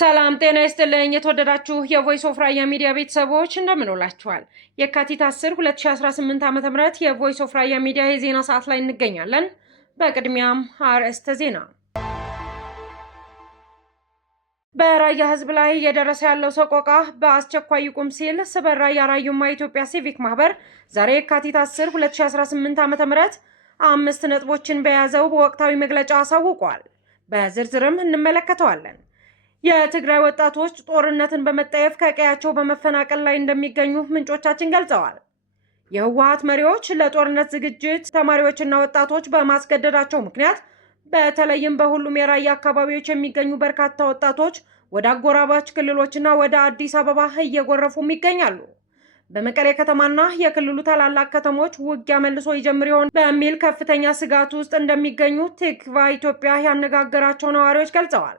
ሰላም ጤና ይስጥልኝ የተወደዳችሁ የቮይስ ኦፍ ራያ ሚዲያ ቤተሰቦች እንደምን ውላችኋል። የካቲት 10 2018 ዓ.ም የቮይስ ኦፍ ራያ ሚዲያ የዜና ሰዓት ላይ እንገኛለን። በቅድሚያም አርዕስተ ዜና። በራያ ህዝብ ላይ እየደረሰ ያለው ሰቆቃ በአስቸኳይ ይቁም ሲል ስበር ራያ ራዩማ የኢትዮጵያ ሲቪክ ማህበር ዛሬ የካቲት 10 2018 ዓ.ም 5 ነጥቦችን በያዘው በወቅታዊ መግለጫ አሳውቋል። በዝርዝርም እንመለከተዋለን። የትግራይ ወጣቶች ጦርነትን በመጠየፍ ከቀያቸው በመፈናቀል ላይ እንደሚገኙ ምንጮቻችን ገልጸዋል። የህወሓት መሪዎች ለጦርነት ዝግጅት ተማሪዎችና ወጣቶች በማስገደዳቸው ምክንያት በተለይም በሁሉም የራያ አካባቢዎች የሚገኙ በርካታ ወጣቶች ወደ አጎራባች ክልሎችና ወደ አዲስ አበባ እየጎረፉም ይገኛሉ። በመቀሌ ከተማና የክልሉ ታላላቅ ከተሞች ውጊያ መልሶ ይጀምር ይሆን በሚል ከፍተኛ ስጋት ውስጥ እንደሚገኙ ቲክቫ ኢትዮጵያ ያነጋገራቸው ነዋሪዎች ገልጸዋል።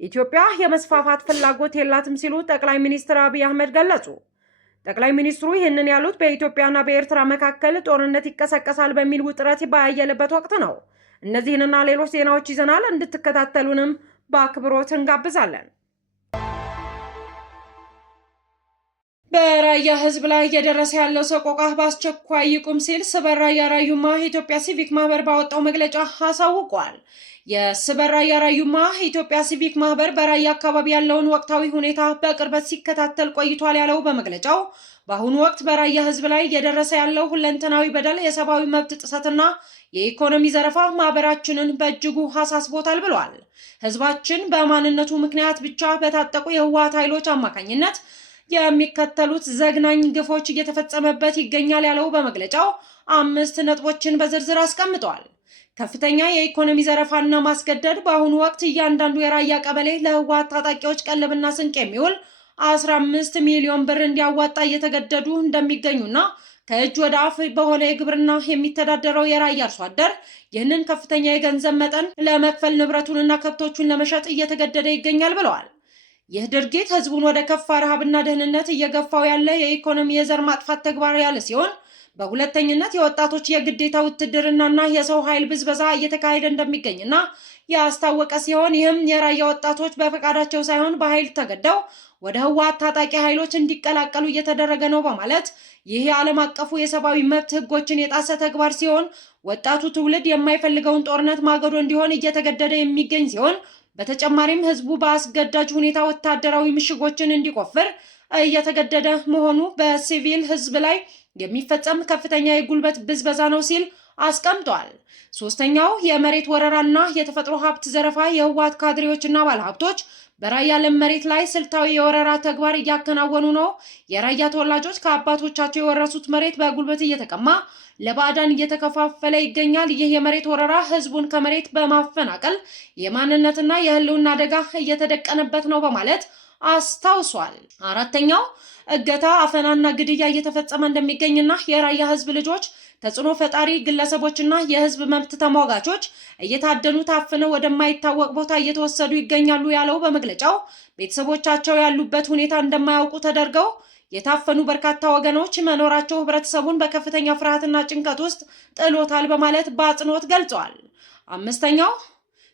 ኢትዮጵያ የመስፋፋት ፍላጎት የላትም ሲሉ ጠቅላይ ሚኒስትር አብይ አህመድ ገለጹ። ጠቅላይ ሚኒስትሩ ይህንን ያሉት በኢትዮጵያና በኤርትራ መካከል ጦርነት ይቀሰቀሳል በሚል ውጥረት ባየለበት ወቅት ነው። እነዚህንና ሌሎች ዜናዎች ይዘናል። እንድትከታተሉንም በአክብሮት እንጋብዛለን። በራያ ህዝብ ላይ እየደረሰ ያለው ሰቆቃ በአስቸኳይ ይቁም ሲል ስበር ራያ ራዩማ የኢትዮጵያ ሲቪክ ማህበር ባወጣው መግለጫ አሳውቋል። የስበር ራያ ራዩማ የኢትዮጵያ ሲቪክ ማህበር በራያ አካባቢ ያለውን ወቅታዊ ሁኔታ በቅርበት ሲከታተል ቆይቷል ያለው በመግለጫው በአሁኑ ወቅት በራያ ህዝብ ላይ እየደረሰ ያለው ሁለንተናዊ በደል፣ የሰብአዊ መብት ጥሰትና የኢኮኖሚ ዘረፋ ማህበራችንን በእጅጉ አሳስቦታል ብሏል። ህዝባችን በማንነቱ ምክንያት ብቻ በታጠቁ የህወሓት ኃይሎች አማካኝነት የሚከተሉት ዘግናኝ ግፎች እየተፈጸመበት ይገኛል ያለው በመግለጫው 5 ነጥቦችን በዝርዝር አስቀምጧል። ከፍተኛ የኢኮኖሚ ዘረፋና ማስገደድ፣ በአሁኑ ወቅት እያንዳንዱ የራያ ቀበሌ ለህወሓት ታጣቂዎች ቀለብና ስንቅ የሚውል 15 ሚሊዮን ብር እንዲያዋጣ እየተገደዱ እንደሚገኙና ከእጅ ወደ አፍ በሆነ የግብርና የሚተዳደረው የራያ አርሶ አደር ይህንን ከፍተኛ የገንዘብ መጠን ለመክፈል ንብረቱንና ከብቶቹን ለመሸጥ እየተገደደ ይገኛል ብለዋል። ይህ ድርጊት ህዝቡን ወደ ከፋ ረሃብና ደህንነት እየገፋው ያለ የኢኮኖሚ የዘር ማጥፋት ተግባር ያለ ሲሆን፣ በሁለተኝነት የወጣቶች የግዴታ ውትድርናና የሰው ኃይል ብዝበዛ እየተካሄደ እንደሚገኝና ያስታወቀ ሲሆን ይህም የራያ ወጣቶች በፈቃዳቸው ሳይሆን በኃይል ተገደው ወደ ህወሓት ታጣቂ ኃይሎች እንዲቀላቀሉ እየተደረገ ነው በማለት ይህ የዓለም አቀፉ የሰብአዊ መብት ህጎችን የጣሰ ተግባር ሲሆን ወጣቱ ትውልድ የማይፈልገውን ጦርነት ማገዶ እንዲሆን እየተገደደ የሚገኝ ሲሆን በተጨማሪም ህዝቡ በአስገዳጅ ሁኔታ ወታደራዊ ምሽጎችን እንዲቆፍር እየተገደደ መሆኑ በሲቪል ህዝብ ላይ የሚፈጸም ከፍተኛ የጉልበት ብዝበዛ ነው ሲል አስቀምጧል። ሶስተኛው የመሬት ወረራና የተፈጥሮ ሀብት ዘረፋ፣ የህወሓት ካድሬዎችና ባለሀብቶች በራያ ለም መሬት ላይ ስልታዊ የወረራ ተግባር እያከናወኑ ነው። የራያ ተወላጆች ከአባቶቻቸው የወረሱት መሬት በጉልበት እየተቀማ ለባዕዳን እየተከፋፈለ ይገኛል። ይህ የመሬት ወረራ ህዝቡን ከመሬት በማፈናቀል የማንነትና የህልውና አደጋ እየተደቀነበት ነው በማለት አስታውሷል። አራተኛው እገታ፣ አፈናና ግድያ እየተፈጸመ እንደሚገኝና የራያ ህዝብ ልጆች ተጽዕኖ ፈጣሪ ግለሰቦችና የህዝብ መብት ተሟጋቾች እየታደኑ ታፍነው ወደማይታወቅ ቦታ እየተወሰዱ ይገኛሉ ያለው በመግለጫው ቤተሰቦቻቸው ያሉበት ሁኔታ እንደማያውቁ ተደርገው የታፈኑ በርካታ ወገኖች መኖራቸው ህብረተሰቡን በከፍተኛ ፍርሃትና ጭንቀት ውስጥ ጥሎታል በማለት በአጽንኦት ገልጿል። አምስተኛው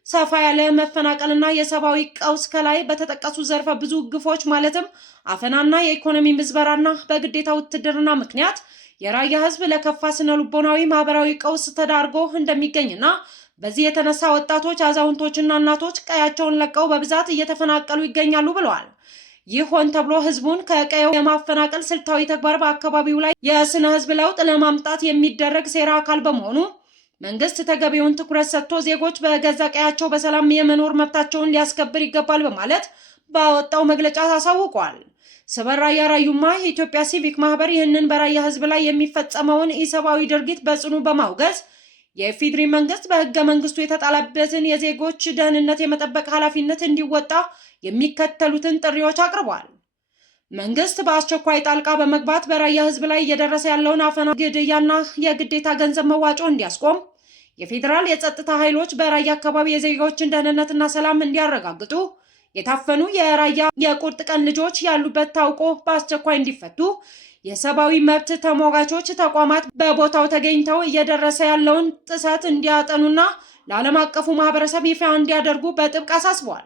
ሰፋ ያለ መፈናቀልና የሰብአዊ ቀውስ ከላይ በተጠቀሱ ዘርፈ ብዙ ግፎች ማለትም አፈናና የኢኮኖሚ ምዝበራና በግዴታ ውትድርና ምክንያት የራያ ህዝብ ለከፋ ስነልቦናዊ ማህበራዊ ቀውስ ተዳርጎ እንደሚገኝና በዚህ የተነሳ ወጣቶች፣ አዛውንቶችና እናቶች ቀያቸውን ለቀው በብዛት እየተፈናቀሉ ይገኛሉ ብለዋል። ይህ ሆን ተብሎ ህዝቡን ከቀየው የማፈናቀል ስልታዊ ተግባር በአካባቢው ላይ የስነ ህዝብ ለውጥ ለማምጣት የሚደረግ ሴራ አካል በመሆኑ መንግስት ተገቢውን ትኩረት ሰጥቶ ዜጎች በገዛ ቀያቸው በሰላም የመኖር መብታቸውን ሊያስከብር ይገባል በማለት ባወጣው መግለጫ አሳውቋል። ስበር ራያ ራዩማ የኢትዮጵያ ሲቪክ ማህበር ይህንን በራያ ህዝብ ላይ የሚፈጸመውን ኢሰብአዊ ድርጊት በጽኑ በማውገዝ የኢፌዴሪ መንግስት በህገ መንግስቱ የተጣለበትን የዜጎች ደህንነት የመጠበቅ ኃላፊነት እንዲወጣ የሚከተሉትን ጥሪዎች አቅርቧል። መንግስት በአስቸኳይ ጣልቃ በመግባት በራያ ህዝብ ላይ እየደረሰ ያለውን አፈና፣ ግድያና የግዴታ ገንዘብ መዋጮ እንዲያስቆም፣ የፌዴራል የጸጥታ ኃይሎች በራያ አካባቢ የዜጎችን ደህንነትና ሰላም እንዲያረጋግጡ፣ የታፈኑ የራያ የቁርጥ ቀን ልጆች ያሉበት ታውቆ በአስቸኳይ እንዲፈቱ፣ የሰብአዊ መብት ተሟጋቾች ተቋማት በቦታው ተገኝተው እየደረሰ ያለውን ጥሰት እንዲያጠኑና ለዓለም አቀፉ ማህበረሰብ ይፋ እንዲያደርጉ በጥብቅ አሳስበዋል።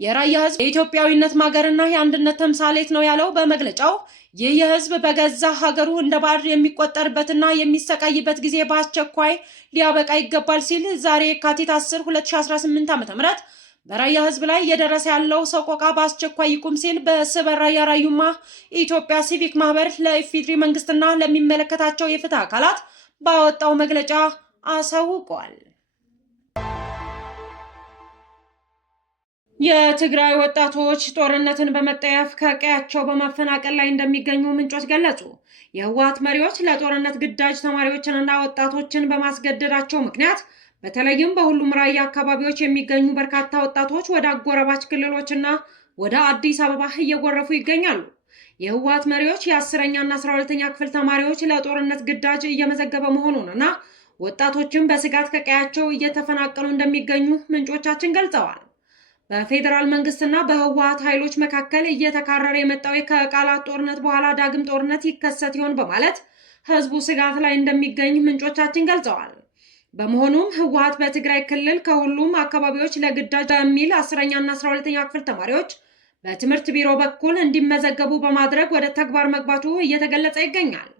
የራያ ህዝብ የኢትዮጵያዊነት ማገርና የአንድነት ተምሳሌት ነው ያለው በመግለጫው ይህ የህዝብ በገዛ ሀገሩ እንደ ባዕድ የሚቆጠርበትና የሚሰቃይበት ጊዜ በአስቸኳይ ሊያበቃ ይገባል ሲል ዛሬ የካቲት 10 2018 ዓ.ም በራያ ህዝብ ላይ እየደረሰ ያለው ሰቆቃ በአስቸኳይ ይቁም ሲል በስበር ራያ ራዩማ ኢትዮጵያ ሲቪክ ማህበር ለኢፌዴሪ መንግስትና ለሚመለከታቸው የፍትህ አካላት ባወጣው መግለጫ አሳውቋል። የትግራይ ወጣቶች ጦርነትን በመጠየፍ ከቀያቸው በመፈናቀል ላይ እንደሚገኙ ምንጮች ገለጹ። የህወሓት መሪዎች ለጦርነት ግዳጅ ተማሪዎችንና ወጣቶችን በማስገደዳቸው ምክንያት በተለይም በሁሉም ራያ አካባቢዎች የሚገኙ በርካታ ወጣቶች ወደ አጎራባች ክልሎችና ወደ አዲስ አበባ እየጎረፉ ይገኛሉ። የህወሓት መሪዎች የ10ኛና 12ኛ ክፍል ተማሪዎች ለጦርነት ግዳጅ እየመዘገበ መሆኑንና ወጣቶችን በስጋት ከቀያቸው እየተፈናቀሉ እንደሚገኙ ምንጮቻችን ገልጸዋል። በፌዴራል መንግስትና በህወሓት ኃይሎች መካከል እየተካረረ የመጣው ከቃላት ጦርነት በኋላ ዳግም ጦርነት ይከሰት ይሆን በማለት ህዝቡ ስጋት ላይ እንደሚገኝ ምንጮቻችን ገልጸዋል። በመሆኑም ህወሓት በትግራይ ክልል ከሁሉም አካባቢዎች ለግዳጅ በሚል 10ኛና 12ኛ ክፍል ተማሪዎች በትምህርት ቢሮ በኩል እንዲመዘገቡ በማድረግ ወደ ተግባር መግባቱ እየተገለጸ ይገኛል።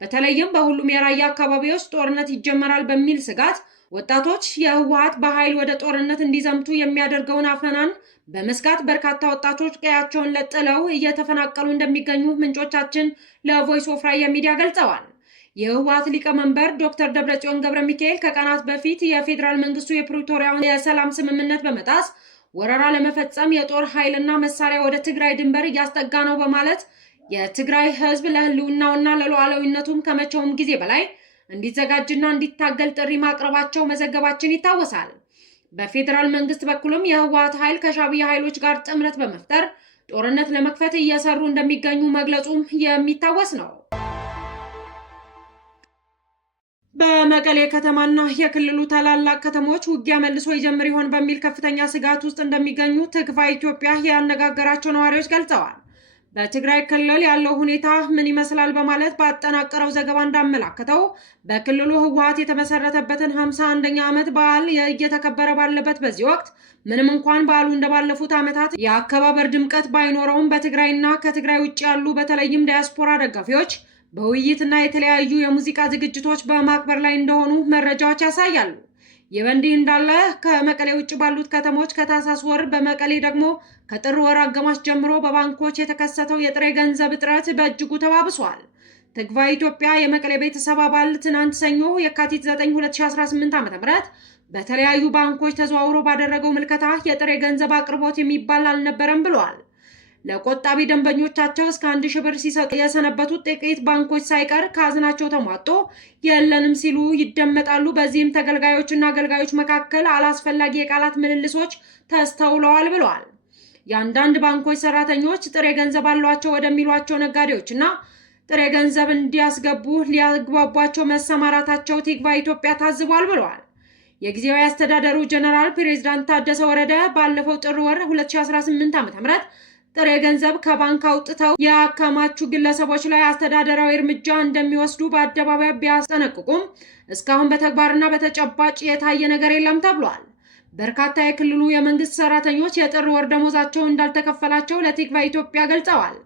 በተለይም በሁሉም የራያ አካባቢዎች ጦርነት ይጀመራል በሚል ስጋት ወጣቶች የህወሓት በኃይል ወደ ጦርነት እንዲዘምቱ የሚያደርገውን አፈናን በመስጋት በርካታ ወጣቶች ቀያቸውን ለጥለው እየተፈናቀሉ እንደሚገኙ ምንጮቻችን ለቮይስ ኦፍ ራያ ሚዲያ ገልጸዋል። የህወሓት ሊቀመንበር ዶክተር ደብረጽዮን ገብረ ሚካኤል ከቀናት በፊት የፌዴራል መንግስቱ የፕሪቶሪያውን የሰላም ስምምነት በመጣስ ወረራ ለመፈጸም የጦር ኃይልና መሳሪያ ወደ ትግራይ ድንበር እያስጠጋ ነው በማለት የትግራይ ህዝብ ለህልውናውና ለሉዓላዊነቱም ከመቼውም ጊዜ በላይ እንዲዘጋጅና እንዲታገል ጥሪ ማቅረባቸው መዘገባችን ይታወሳል። በፌዴራል መንግስት በኩልም የህወሓት ኃይል ከሻዕቢያ ኃይሎች ጋር ጥምረት በመፍጠር ጦርነት ለመክፈት እየሰሩ እንደሚገኙ መግለጹም የሚታወስ ነው። በመቀሌ ከተማና የክልሉ ታላላቅ ከተሞች ውጊያ መልሶ ይጀምር ይሆን በሚል ከፍተኛ ስጋት ውስጥ እንደሚገኙ ትግቫይ ኢትዮጵያ ያነጋገራቸው ነዋሪዎች ገልጸዋል። በትግራይ ክልል ያለው ሁኔታ ምን ይመስላል በማለት ባጠናቀረው ዘገባ እንዳመላከተው በክልሉ ህወሓት የተመሰረተበትን 51ኛ ዓመት በዓል እየተከበረ ባለበት በዚህ ወቅት ምንም እንኳን በዓሉ እንደባለፉት ዓመታት የአከባበር ድምቀት ባይኖረውም በትግራይና ከትግራይ ውጭ ያሉ በተለይም ዲያስፖራ ደጋፊዎች በውይይትና የተለያዩ የሙዚቃ ዝግጅቶች በማክበር ላይ እንደሆኑ መረጃዎች ያሳያሉ። ይህ በእንዲህ እንዳለ ከመቀሌ ውጭ ባሉት ከተሞች ከታህሳስ ወር በመቀሌ ደግሞ ከጥር ወር አጋማሽ ጀምሮ በባንኮች የተከሰተው የጥሬ ገንዘብ እጥረት በእጅጉ ተባብሷል። ትግቫይ ኢትዮጵያ የመቀሌ ቤተሰብ አባል ትናንት ሰኞ የካቲት 9 2018 ዓ.ም በተለያዩ ባንኮች ተዘዋውሮ ባደረገው ምልከታ የጥሬ ገንዘብ አቅርቦት የሚባል አልነበረም ብሏል። ለቆጣቢ ደንበኞቻቸው እስከ 1000 ብር ሲሰጡ የሰነበቱት ጥቂት ባንኮች ሳይቀር ካዝናቸው ተሟጦ የለንም ሲሉ ይደመጣሉ። በዚህም ተገልጋዮችና አገልጋዮች መካከል አላስፈላጊ የቃላት ምልልሶች ተስተውለዋል ብለዋል። የአንዳንድ ባንኮች ሰራተኞች ጥሬ ገንዘብ አሏቸው ወደሚሏቸው ነጋዴዎችና ጥሬ ገንዘብ እንዲያስገቡ ሊያግባቧቸው መሰማራታቸው ትግቫይ ኢትዮጵያ ታዝቧል ብለዋል። የጊዜያዊ አስተዳደሩ ጀነራል ፕሬዝዳንት ታደሰ ወረደ ባለፈው ጥር ወር 2018 ዓ.ም ጥሬ ገንዘብ ከባንክ አውጥተው ያከማቹ ግለሰቦች ላይ አስተዳደራዊ እርምጃ እንደሚወስዱ በአደባባይ ቢያስጠነቅቁም እስካሁን በተግባርና በተጨባጭ የታየ ነገር የለም ተብሏል። በርካታ የክልሉ የመንግስት ሰራተኞች የጥር ወር ደሞዛቸው እንዳልተከፈላቸው ለትግቫይ ኢትዮጵያ ገልጸዋል።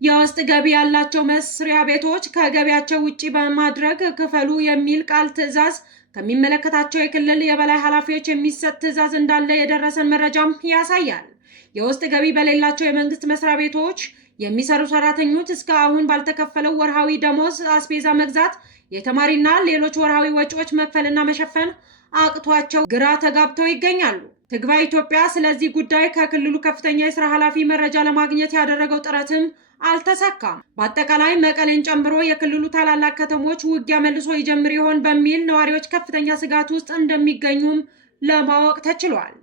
የውስጥ ገቢ ያላቸው መስሪያ ቤቶች ከገቢያቸው ውጪ በማድረግ ክፈሉ የሚል ቃል ትዕዛዝ ከሚመለከታቸው የክልል የበላይ ኃላፊዎች የሚሰጥ ትዕዛዝ እንዳለ የደረሰን መረጃም ያሳያል። የውስጥ ገቢ በሌላቸው የመንግስት መስሪያ ቤቶች የሚሰሩ ሰራተኞች እስከ አሁን ባልተከፈለው ወርሃዊ ደሞዝ አስቤዛ መግዛት፣ የተማሪና ሌሎች ወርሃዊ ወጪዎች መክፈልና መሸፈን አቅቷቸው ግራ ተጋብተው ይገኛሉ። ትግቫይ ኢትዮጵያ ስለዚህ ጉዳይ ከክልሉ ከፍተኛ የስራ ኃላፊ መረጃ ለማግኘት ያደረገው ጥረትም አልተሳካም። በአጠቃላይ መቀሌን ጨምሮ የክልሉ ታላላቅ ከተሞች ውጊያ መልሶ ይጀምር ይሆን በሚል ነዋሪዎች ከፍተኛ ስጋት ውስጥ እንደሚገኙም ለማወቅ ተችሏል።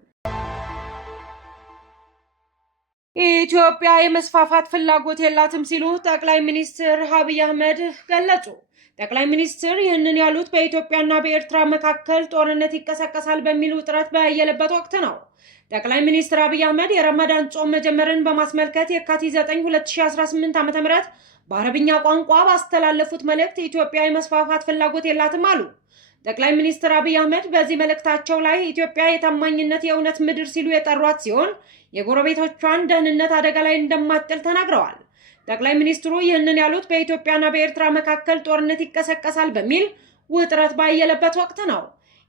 ኢትዮጵያ የመስፋፋት ፍላጎት የላትም ሲሉ ጠቅላይ ሚኒስትር አብይ አህመድ ገለጹ። ጠቅላይ ሚኒስትር ይህንን ያሉት በኢትዮጵያና በኤርትራ መካከል ጦርነት ይቀሰቀሳል በሚል ውጥረት በየለበት ወቅት ነው። ጠቅላይ ሚኒስትር አብይ አህመድ የረመዳን ጾም መጀመርን በማስመልከት የካቲት 9 2018 ዓ.ም በአረብኛ ቋንቋ ባስተላለፉት መልእክት ኢትዮጵያ የመስፋፋት ፍላጎት የላትም አሉ። ጠቅላይ ሚኒስትር አብይ አህመድ በዚህ መልእክታቸው ላይ ኢትዮጵያ የታማኝነት የእውነት ምድር ሲሉ የጠሯት ሲሆን የጎረቤቶቿን ደህንነት አደጋ ላይ እንደማትጥል ተናግረዋል። ጠቅላይ ሚኒስትሩ ይህንን ያሉት በኢትዮጵያና በኤርትራ መካከል ጦርነት ይቀሰቀሳል በሚል ውጥረት ባየለበት ወቅት ነው።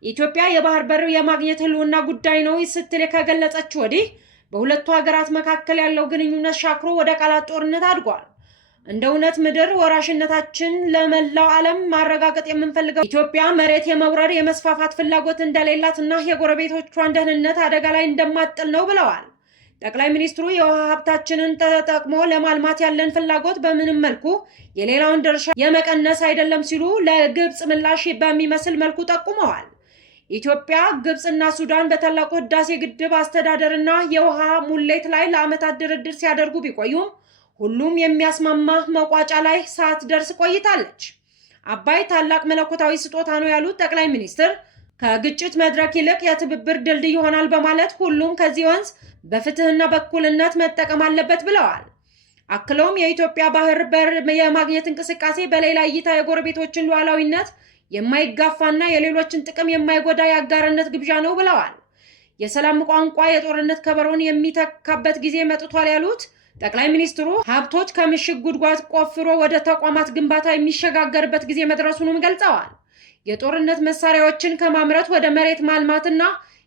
ኢትዮጵያ የባህር በር የማግኘት ህልውና ጉዳይ ነው ስትል ከገለጸች ወዲህ በሁለቱ ሀገራት መካከል ያለው ግንኙነት ሻክሮ ወደ ቃላት ጦርነት አድጓል። እንደ እውነት ምድር ወራሽነታችን ለመላው ዓለም ማረጋገጥ የምንፈልገው ኢትዮጵያ መሬት የመውረር የመስፋፋት ፍላጎት እንደሌላትና የጎረቤቶቿን ደህንነት አደጋ ላይ እንደማትጥል ነው ብለዋል። ጠቅላይ ሚኒስትሩ የውሃ ሀብታችንን ተጠቅሞ ለማልማት ያለን ፍላጎት በምንም መልኩ የሌላውን ድርሻ የመቀነስ አይደለም ሲሉ ለግብጽ ምላሽ በሚመስል መልኩ ጠቁመዋል። ኢትዮጵያ፣ ግብጽና ሱዳን በታላቁ ህዳሴ ግድብ አስተዳደርና የውሃ ሙሌት ላይ ለዓመታት ድርድር ሲያደርጉ ቢቆዩም ሁሉም የሚያስማማ መቋጫ ላይ ሳትደርስ ቆይታለች። አባይ ታላቅ መለኮታዊ ስጦታ ነው ያሉት ጠቅላይ ሚኒስትር ከግጭት መድረክ ይልቅ የትብብር ድልድይ ይሆናል በማለት ሁሉም ከዚህ ወንዝ በፍትህና በእኩልነት መጠቀም አለበት ብለዋል። አክለውም የኢትዮጵያ ባህር በር የማግኘት እንቅስቃሴ በሌላ እይታ የጎረቤቶችን ሉዓላዊነት የማይጋፋና የሌሎችን ጥቅም የማይጎዳ የአጋርነት ግብዣ ነው ብለዋል። የሰላም ቋንቋ የጦርነት ከበሮን የሚተካበት ጊዜ መጥቷል ያሉት ጠቅላይ ሚኒስትሩ ሀብቶች ከምሽግ ጉድጓድ ቆፍሮ ወደ ተቋማት ግንባታ የሚሸጋገርበት ጊዜ መድረሱንም ገልጸዋል። የጦርነት መሳሪያዎችን ከማምረት ወደ መሬት ማልማትና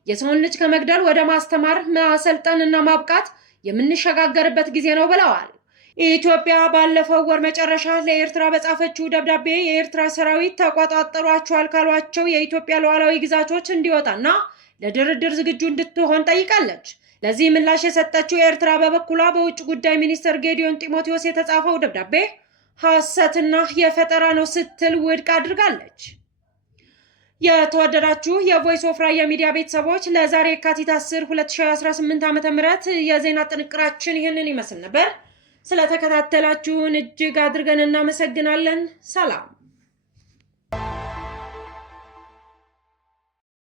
የሰውን ልጅ ከመግደል ወደ ማስተማር ማሰልጠንና ማብቃት የምንሸጋገርበት ጊዜ ነው ብለዋል። ኢትዮጵያ ባለፈው ወር መጨረሻ ለኤርትራ በጻፈችው ደብዳቤ የኤርትራ ሰራዊት ተቆጣጠሯቸዋል ካሏቸው የኢትዮጵያ ሉዓላዊ ግዛቶች እንዲወጣና ለድርድር ዝግጁ እንድትሆን ጠይቃለች። ለዚህ ምላሽ የሰጠችው ኤርትራ በበኩሏ በውጭ ጉዳይ ሚኒስትር ጌዲዮን ጢሞቴዎስ የተጻፈው ደብዳቤ ሐሰትና የፈጠራ ነው ስትል ውድቅ አድርጋለች። የተወደዳችሁ የቮይስ ኦፍ ራያ ሚዲያ ቤተሰቦች ለዛሬ የካቲት 10 2018 ዓ.ም የዜና ጥንቅራችን ይህንን ይመስል ነበር። ስለተከታተላችሁን እጅግ አድርገን እናመሰግናለን። ሰላም።